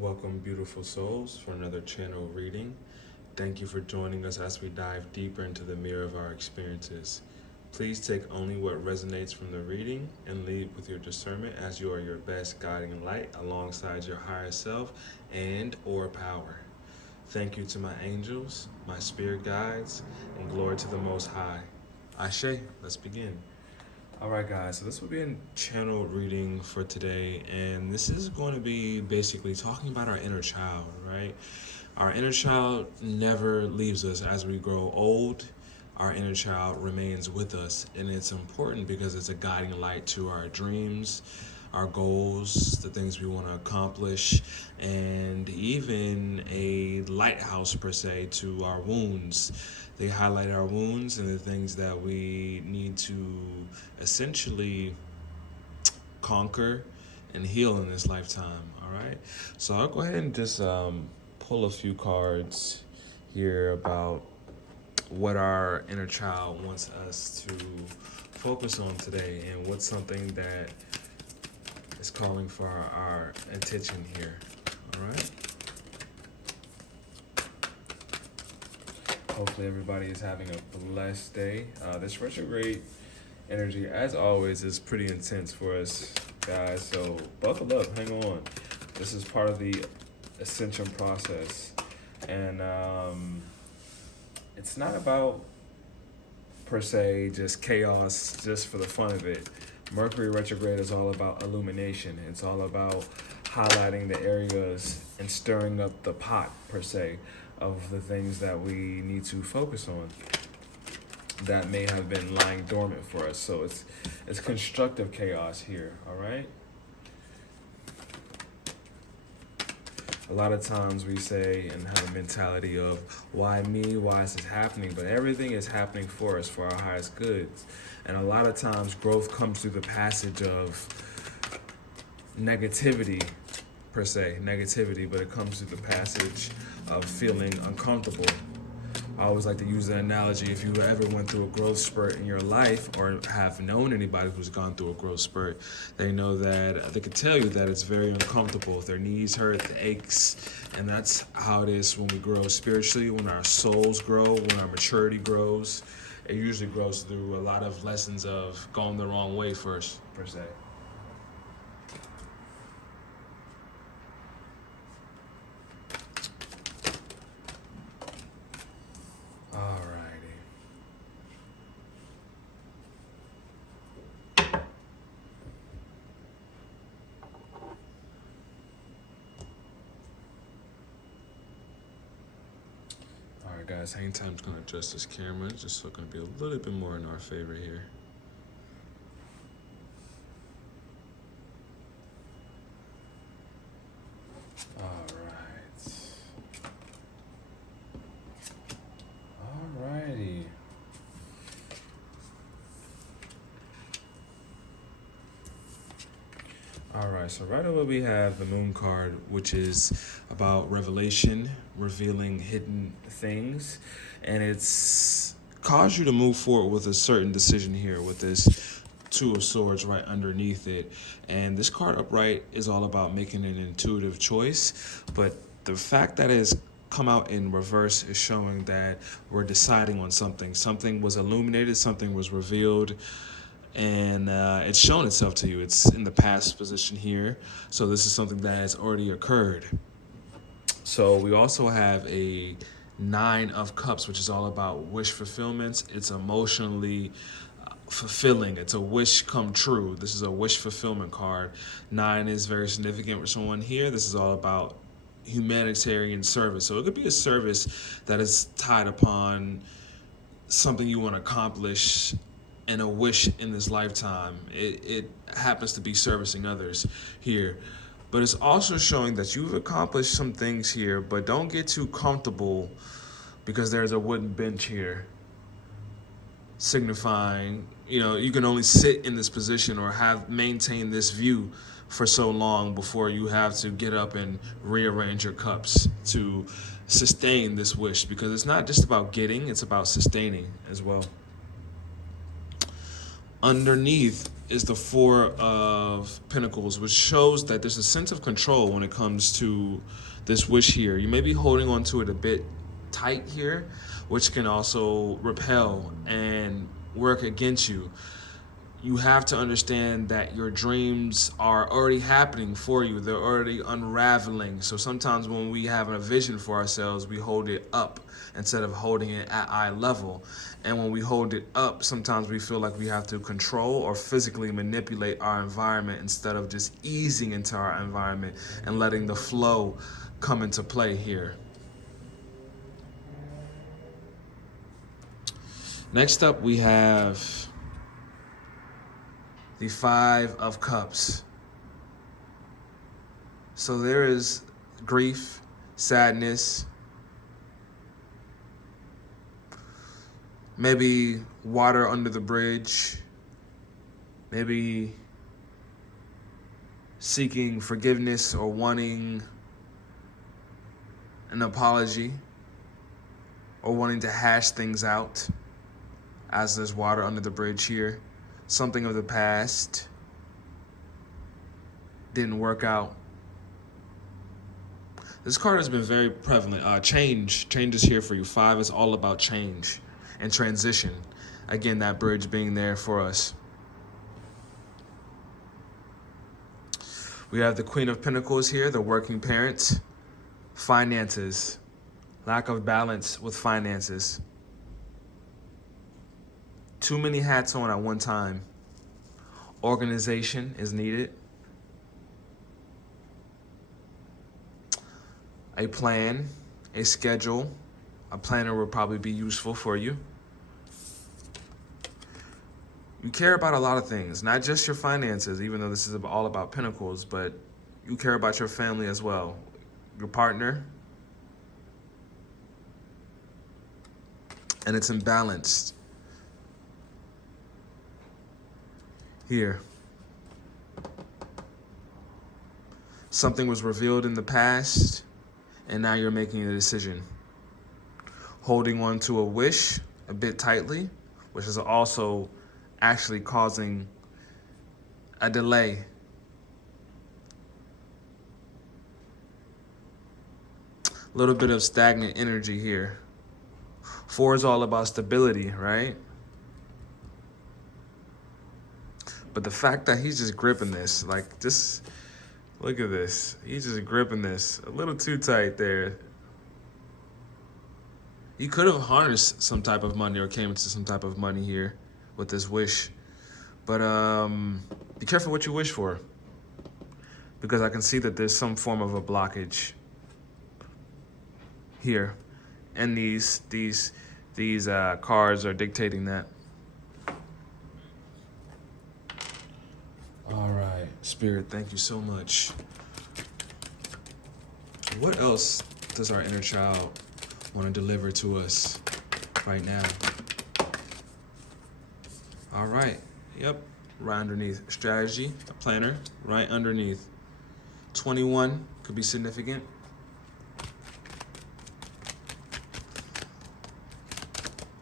Welcome, beautiful souls, for another channel reading. Thank you for joining us as we dive deeper into the mirror of our experiences. Please take only what resonates from the reading and lead with your discernment, as you are your best guiding light alongside your higher self and or power. Thank you to my angels, my spirit guides, and glory to the Most High. Ashe, let's begin. Alright guys, so this will be a channel reading for today, and this is going to be basically talking about our inner child, right? Our inner child never leaves us as we grow old. Our inner child remains with us, and it's important because it's a guiding light to our dreams, our goals, the things we want to accomplish, and even a lighthouse per se to our wounds. They highlight our wounds and the things that we need to essentially conquer and heal in this lifetime. All right, so I'll go ahead and just pull a few cards here about what our inner child wants us to focus on today, and what's something that is calling for our attention here. All right. Hopefully everybody is having a blessed day. This retrograde energy, as always, is pretty intense for us, guys. So buckle up, hang on. This is part of the ascension process. And it's not about, per se, just chaos just for the fun of it. Mercury retrograde is all about illumination. It's all about highlighting the areas and stirring up the pot, per se, of the things that we need to focus on that may have been lying dormant for us. So it's constructive chaos here, all right? A lot of times we say and have a mentality of, why me, why is this happening? But everything is happening for us, for our highest goods. And a lot of times growth comes through the passage of negativity, per se, but it comes through the passage of feeling uncomfortable. I always like to use the analogy, if you ever went through a growth spurt in your life, or have known anybody who's gone through a growth spurt, they know that they could tell you that it's very uncomfortable. If their knees hurt, the aches, and that's how it is when we grow spiritually, when our souls grow, when our maturity grows. It usually grows through a lot of lessons of going the wrong way first, per se. Alright guys, hang time. I'm just going to adjust this camera just so it's going to be a little bit more in our favor here. Alrighty. Alright, so right away we have the Moon card, which is about revelation, revealing hidden things, and it's caused you to move forward with a certain decision here with this Two of Swords right underneath it. And this card upright is all about making an intuitive choice, but the fact that it's come out in reverse is showing that we're deciding on something. Something was illuminated, something was revealed, and it's shown itself to you. It's in the past position here, so this is something that has already occurred. So we also have a Nine of Cups, which is all about wish fulfillments. It's emotionally fulfilling. It's a wish come true. This is a wish fulfillment card. Nine is very significant for someone here. This is all about humanitarian service. So it could be a service that is tied upon something you want to accomplish and a wish in this lifetime. It happens to be servicing others here. But it's also showing that you've accomplished some things here, but don't get too comfortable, because there's a wooden bench here signifying, you can only sit in this position or maintain this view for so long before you have to get up and rearrange your cups to sustain this wish, because it's not just about getting, it's about sustaining as well. Underneath is the Four of Pentacles, which shows that there's a sense of control when it comes to this wish here. You may be holding on to it a bit tight here, which can also repel and work against you. You have to understand that your dreams are already happening for you. They're already unraveling. So sometimes when we have a vision for ourselves, we hold it up instead of holding it at eye level. And when we hold it up, sometimes we feel like we have to control or physically manipulate our environment instead of just easing into our environment and letting the flow come into play here. Next up, we have the Five of Cups. So there is grief, sadness, maybe water under the bridge, maybe seeking forgiveness or wanting an apology or wanting to hash things out, as there's water under the bridge here. Something of the past didn't work out. This card has been very prevalent. Change is here for you. 5 is all about change and transition. Again, that bridge being there for us. We have the Queen of Pentacles here, the working parents. Finances, lack of balance with finances. Too many hats on at one time. Organization is needed. A plan, a schedule. A planner will probably be useful for you. You care about a lot of things, not just your finances, even though this is all about pentacles, but you care about your family as well. Your partner. And it's imbalanced. Here. Something was revealed in the past, and now you're making a decision. Holding on to a wish a bit tightly, which is also actually causing a delay. A little bit of stagnant energy here. 4 is all about stability, right? But the fact that he's just gripping this, like, just look at this. He's just gripping this a little too tight there. He could have harnessed some type of money or came into some type of money here with this wish. But be careful what you wish for, because I can see that there's some form of a blockage here. And these cards are dictating that. All right, Spirit, thank you so much. What else does our inner child want to deliver to us right now? All right, yep, right underneath. Strategy, a planner, right underneath. 21 could be significant.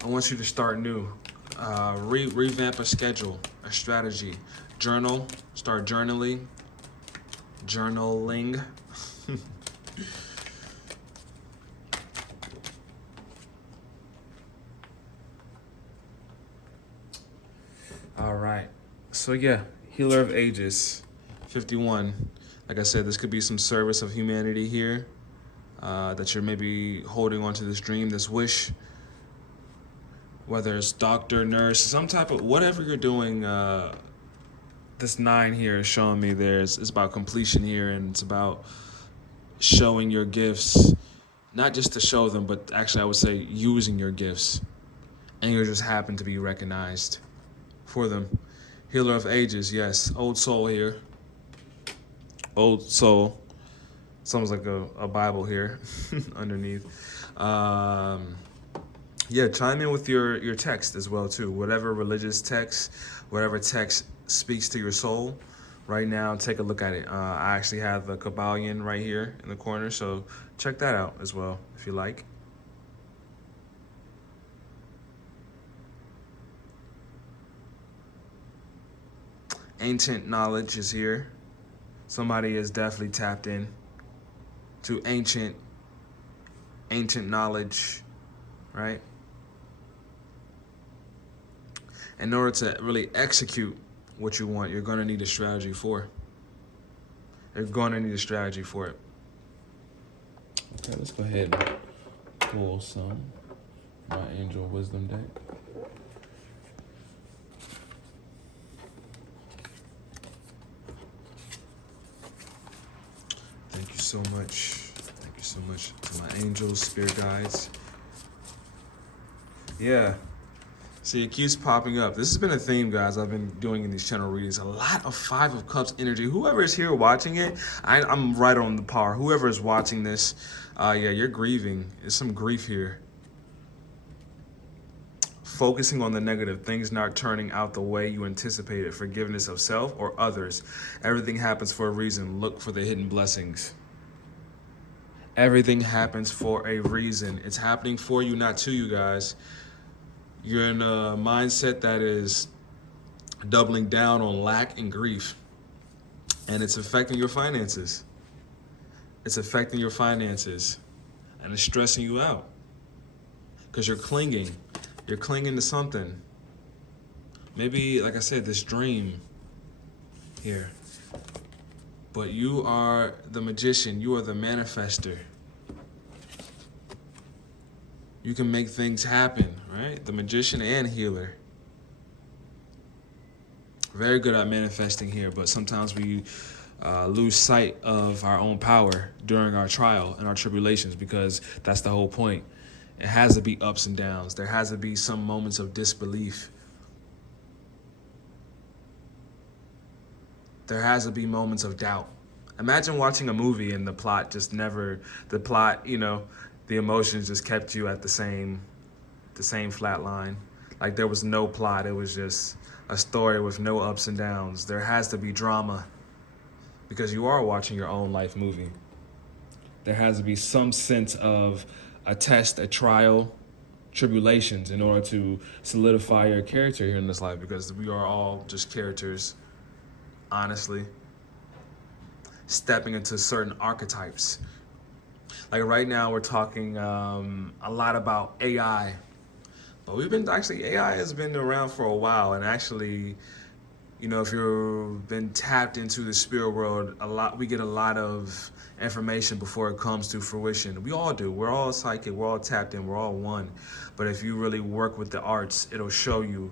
I want you to start new. Revamp a schedule, a strategy. Journal, start journaling. All right, so yeah, Healer of Ages, 51. Like I said, this could be some service of humanity here, that you're maybe holding on to this dream, this wish, whether it's doctor, nurse, some type of, whatever you're doing. This 9 here is showing me it's about completion here, and it's about showing your gifts, not just to show them, but actually I would say using your gifts, and you just happen to be recognized for them. Healer of Ages, yes, old soul here. Old soul. Sounds like a Bible here underneath. Yeah, chime in with your text as well too. Whatever religious text, whatever text speaks to your soul right now, take a look at it. I actually have the Kabbalion right here in the corner, so check that out as well if you like. Ancient knowledge is here. Somebody is definitely tapped in to ancient knowledge, right? In order to really execute what you want, you're going to need a strategy for it. You're going to need a strategy for it. Okay, let's go ahead and pull some my angel wisdom deck. Thank you so much. Thank you so much to my angels, spirit guides. Yeah. See, it keeps popping up. This has been a theme, guys, I've been doing in these channel readings. A lot of Five of Cups energy. Whoever is here watching it, I'm right on the par. Whoever is watching this, yeah, you're grieving. There's some grief here. Focusing on the negative, things not turning out the way you anticipated, forgiveness of self or others. Everything happens for a reason. Look for the hidden blessings. Everything happens for a reason. It's happening for you, not to you, guys. You're in a mindset that is doubling down on lack and grief. And it's affecting your finances. It's affecting your finances. And it's stressing you out. Because you're clinging. You're clinging to something. Maybe, like I said, this dream here. But you are the magician. You are the manifester. You can make things happen, right? The magician and healer. Very good at manifesting here, but sometimes we lose sight of our own power during our trial and our tribulations, because that's the whole point. It has to be ups and downs. There has to be some moments of disbelief. There has to be moments of doubt. Imagine watching a movie and the plot just never, the emotions just kept you at the same flat line. Like there was no plot. It was just a story with no ups and downs. There has to be drama because you are watching your own life movie. There has to be some sense of a test, a trial, tribulations in order to solidify your character here in this life, because we are all just characters, honestly, stepping into certain archetypes. Like right now we're talking a lot about AI, but AI has been around for a while, and actually, if you've been tapped into the spirit world, we get a lot of information before it comes to fruition. We all do. We're all psychic. We're all tapped in. We're all one. But if you really work with the arts, it'll show you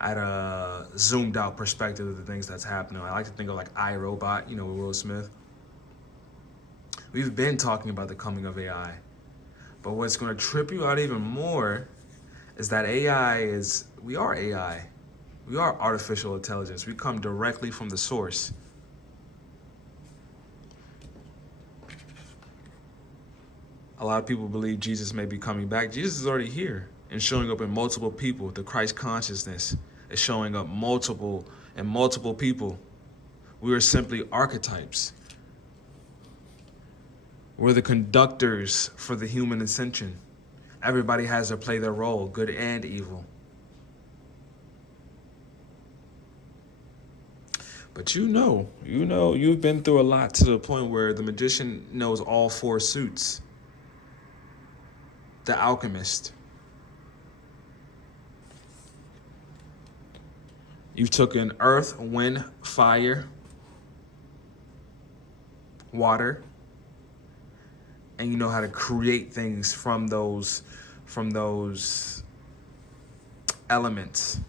at a zoomed out perspective of the things that's happening. I like to think of like iRobot, with Will Smith. We've been talking about the coming of AI. But what's going to trip you out even more is that we are AI. We are artificial intelligence. We come directly from the source. A lot of people believe Jesus may be coming back. Jesus is already here and showing up in multiple people. The Christ consciousness is showing up in multiple people. We are simply archetypes. We're the conductors for the human ascension. Everybody has to play their role, good and evil. But you've been through a lot to the point where the magician knows all four suits. The alchemist. You've taken earth, wind, fire, water, and you know how to create things from those elements.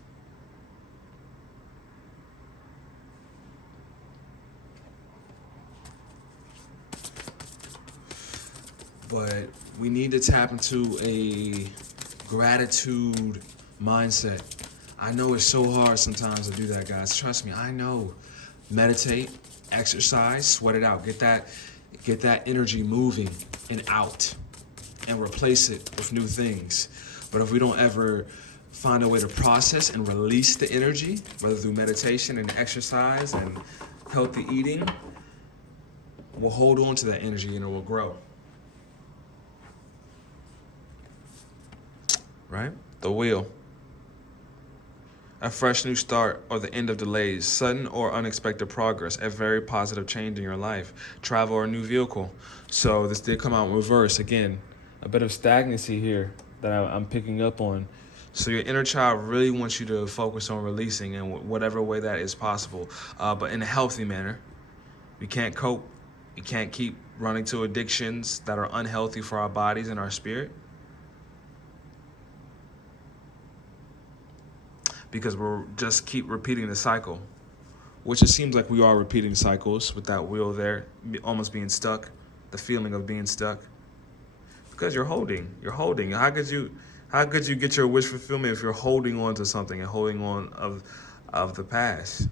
But we need to tap into a gratitude mindset. I know it's so hard sometimes to do that, guys. Trust me, I know. Meditate, exercise, sweat it out. Get that energy moving and out, and replace it with new things. But if we don't ever find a way to process and release the energy, whether through meditation and exercise and healthy eating, we'll hold on to that energy and it will grow. Right? The wheel. a fresh new start, or the end of delays, sudden or unexpected progress, a very positive change in your life, travel or new vehicle. So this did come out in reverse. Again, a bit of stagnancy here that I'm picking up on. So your inner child really wants you to focus on releasing in whatever way that is possible, but in a healthy manner. We can't cope. We can't keep running to addictions that are unhealthy for our bodies and our spirit, because we'll just keep repeating the cycle, which it seems like we are repeating cycles with that wheel there, almost being stuck, the feeling of being stuck. Because you're holding. How could you get your wish fulfillment if you're holding on to something and holding on of the past?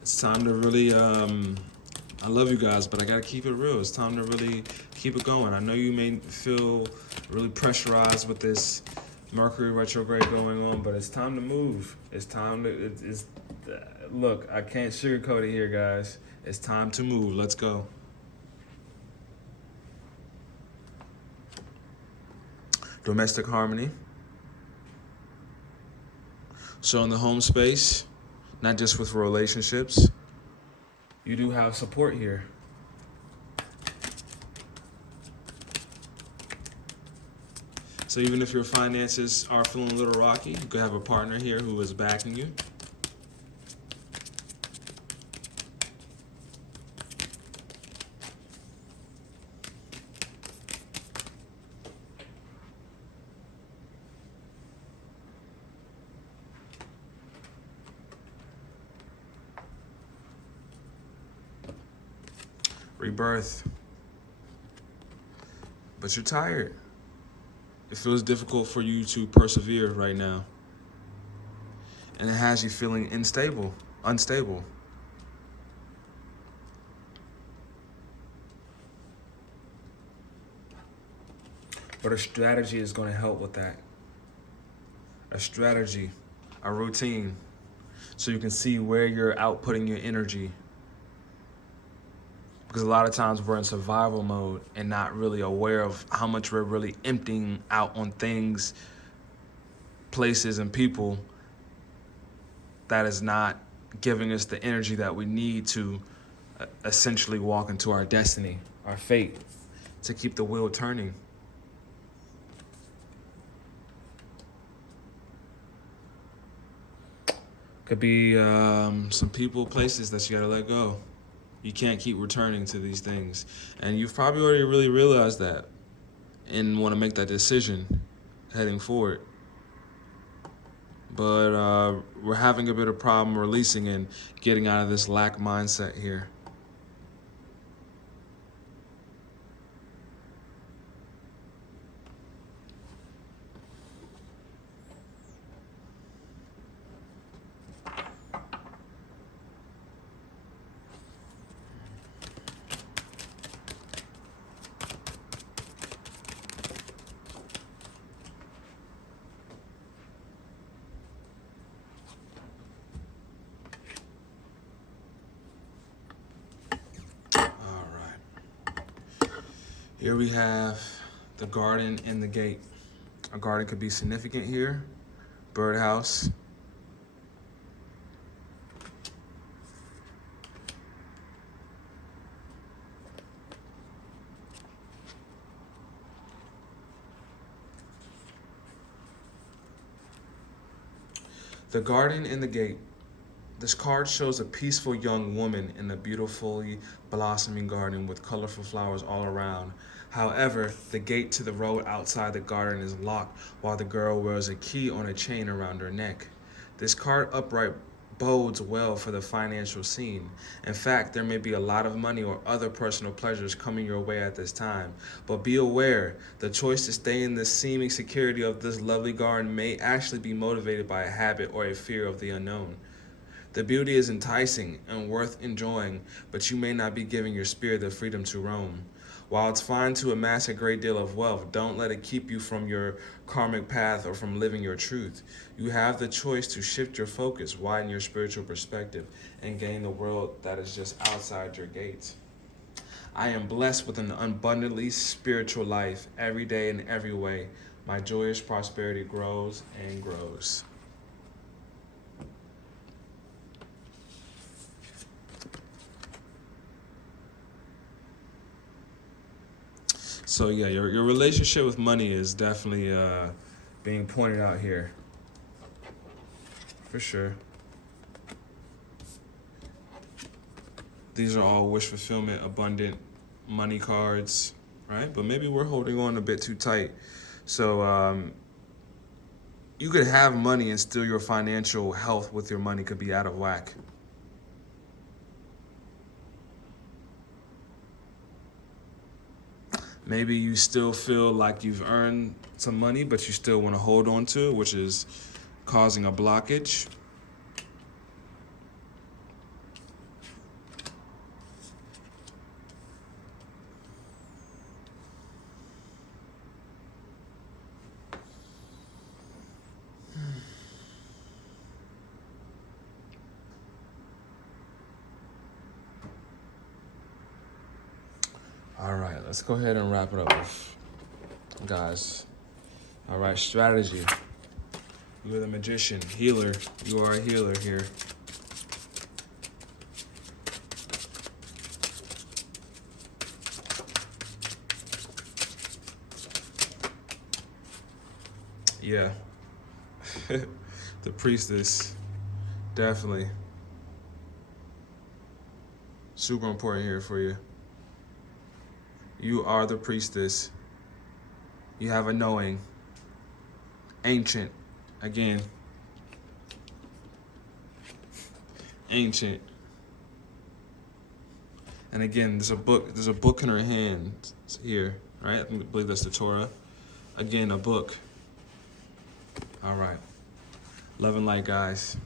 It's time to really, I love you guys, but I gotta keep it real. It's time to really keep it going. I know you may feel really pressurized with this Mercury retrograde going on, but it's time to move. It's time to, look, I can't sugarcoat it here, guys. It's time to move. Let's go. Domestic harmony. So in the home space, not just with relationships, you do have support here. So even if your finances are feeling a little rocky, you could have a partner here who is backing you. Rebirth. But you're tired. It feels difficult for you to persevere right now. And it has you feeling unstable. But a strategy is going to help with that. A strategy, a routine, so you can see where you're outputting your energy. Because a lot of times we're in survival mode and not really aware of how much we're really emptying out on things, places, and people that is not giving us the energy that we need to essentially walk into our destiny, our fate, to keep the wheel turning. Could be some people, places that you gotta let go. You can't keep returning to these things. And you've probably already really realized that and want to make that decision heading forward. But we're having a bit of problem releasing and getting out of this lack mindset here. Here we have the garden and the gate. A garden could be significant here. Birdhouse. The garden and the gate. This card shows a peaceful young woman in a beautifully blossoming garden with colorful flowers all around. However, the gate to the road outside the garden is locked while the girl wears a key on a chain around her neck. This card upright bodes well for the financial scene. In fact, there may be a lot of money or other personal pleasures coming your way at this time. But be aware, the choice to stay in the seeming security of this lovely garden may actually be motivated by a habit or a fear of the unknown. The beauty is enticing and worth enjoying, but you may not be giving your spirit the freedom to roam. While it's fine to amass a great deal of wealth, don't let it keep you from your karmic path or from living your truth. You have the choice to shift your focus, widen your spiritual perspective, and gain the world that is just outside your gates. I am blessed with an abundantly spiritual life every day in every way. My joyous prosperity grows and grows. So yeah, your relationship with money is definitely being pointed out here, for sure. These are all wish fulfillment, abundant money cards, right? But maybe we're holding on a bit too tight. So you could have money and still your financial health with your money could be out of whack. Maybe you still feel like you've earned some money, but you still want to hold on to it, which is causing a blockage. All right, let's go ahead and wrap it up, guys. All right, strategy. You're the magician, healer. You are a healer here. Yeah. The priestess. Definitely. Super important here for you. You are the priestess. You have a knowing. Ancient. Again. Ancient. And again, there's a book in her hand here, right? I believe that's the Torah. Again, a book. All right. Love and light, guys.